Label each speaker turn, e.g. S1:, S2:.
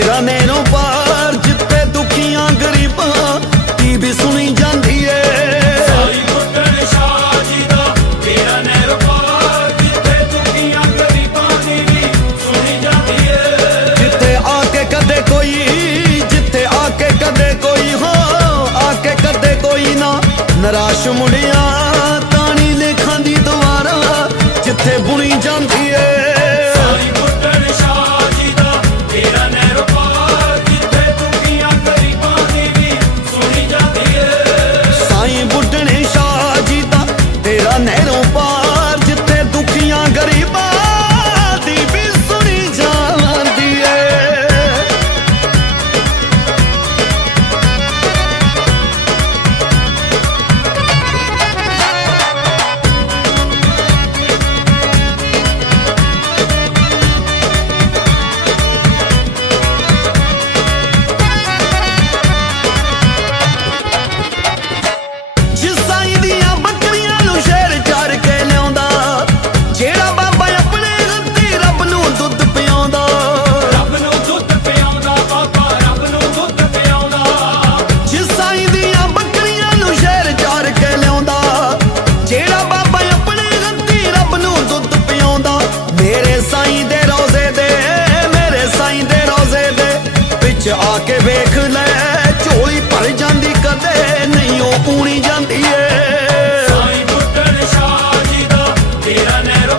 S1: ਤੇਰਾ ਨੈਣੋਂ ਪਾਰ ਜਿੱਥੇ ਦੁਖੀਆਂ ਗਰੀਬਾਂ ਦੀ ਵੀ ਸੁਣੀ ਜਾਂਦੀ ਏ।
S2: ਸਾਈ ਮੁੱਢਣ ਸ਼ਾਹ ਜੀ ਦਾ ਤੇਰਾ ਨਹਿਰ ਪਾਰ ਜਿੱਥੇ ਦੁਖੀਆਂ ਗਰੀਬਾਂ ਦੀ ਵੀ ਸੁਣੀ ਜਾਂਦੀ ਏ।
S1: ਜਿੱਥੇ ਆ ਕੇ ਕਦੇ ਕੋਈ ਜਿੱਥੇ ਆ ਕੇ ਕਦੇ ਕੋਈ ਹੋ ਆ ਕੇ ਕਦੇ ਕੋਈ ਨਾ। ਨਿਰਾਸ਼ ਮੁੜਿਆ ਤਾਣੀ ਲੇਖਾਂ ਦੀ ਦੁਆਰਾ ਜਿੱਥੇ ਬੁਣੀ ਜਾਂਦੀ ਏ।
S2: ਵਿੱਚ ਆ ਕੇ ਵੇਖ ਲੈ, ਝੋਲੀ ਭਰ ਜਾਂਦੀ ਕਦੇ ਨਹੀਂ, ਉਹ ਪੂਣੀ ਜਾਂਦੀ ਏ।
S1: ਸਾਈਂ ਬੁੱਟਨ ਸ਼ਾਹ ਜੀ ਦਾ, ਤੇਰਾ ਨਹਿਰ